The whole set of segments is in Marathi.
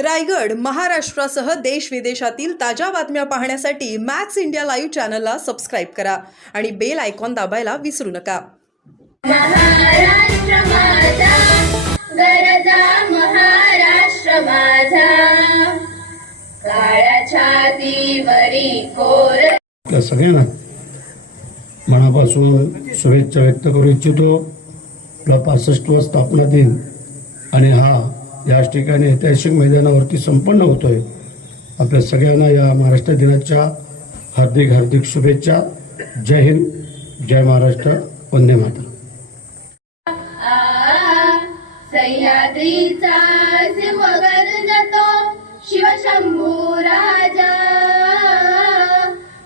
रायगड महाराष्ट्रासह देश विदेशातील ताज्या बातम्या पाहण्यासाठी मॅक्स इंडिया लाईव्ह चॅनलला सबस्क्राईब करा आणि बेल आयकॉन दाबायला विसरू नका. महाराष्ट्र माझा गरजा महाराष्ट्र माझा. काळ्या छातीवरी कोर आपल्या सगळ्यांना मनापासून शुभेच्छा व्यक्त करू इच्छितो. आपला पासष्टवा स्थापना दिन आणि हा याच ठिकाणी ऐतिहासिक मैदानावरती संपन्न होतोय. आपल्या सगळ्यांना या महाराष्ट्र दिनाच्या हार्दिक हार्दिक शुभेच्छा. जय हिंद जय महाराष्ट्र. वंदे माता सह्याद्रीचा सिंहगड जातो शिवशंभू राजा.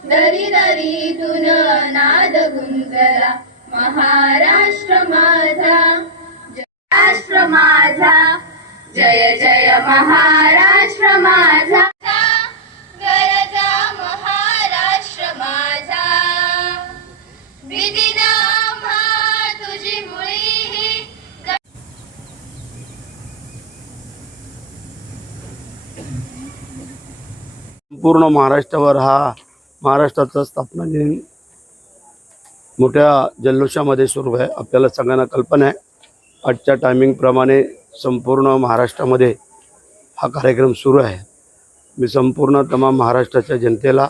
दरी दरीतून नाद गुंजला महाराष्ट्र माझा. जय राष्ट्र माझा. जय जय महाराष्ट्र माझा गरजा महाराष्ट्र माझा विधिनामा तुझी मुळी ही पूर्ण महाराष्ट्रावर हा महाराष्ट्राचा स्थापना दिन मोठ्या जल्लोषामध्ये सुरू आहे. आपल्याला सगळ्यांना कल्पना आहे. आजच्या टायमिंगप्रमाणे संपूर्ण महाराष्ट्रामध्ये हा कार्यक्रम सुरू आहे. मी संपूर्ण तमाम महाराष्ट्राच्या जनतेला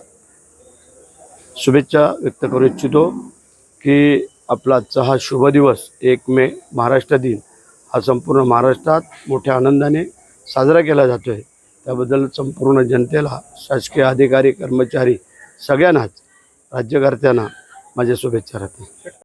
शुभेच्छा व्यक्त करू इच्छितो की आपला आजचा हा शुभ दिवस एक मे महाराष्ट्र दिन हा संपूर्ण महाराष्ट्रात मोठ्या आनंदाने साजरा केला जातो आहे त्याबद्दल संपूर्ण जनतेला शासकीय अधिकारी कर्मचारी सगळ्यांनाच राज्यकर्त्यांना माझ्या शुभेच्छा राहतील.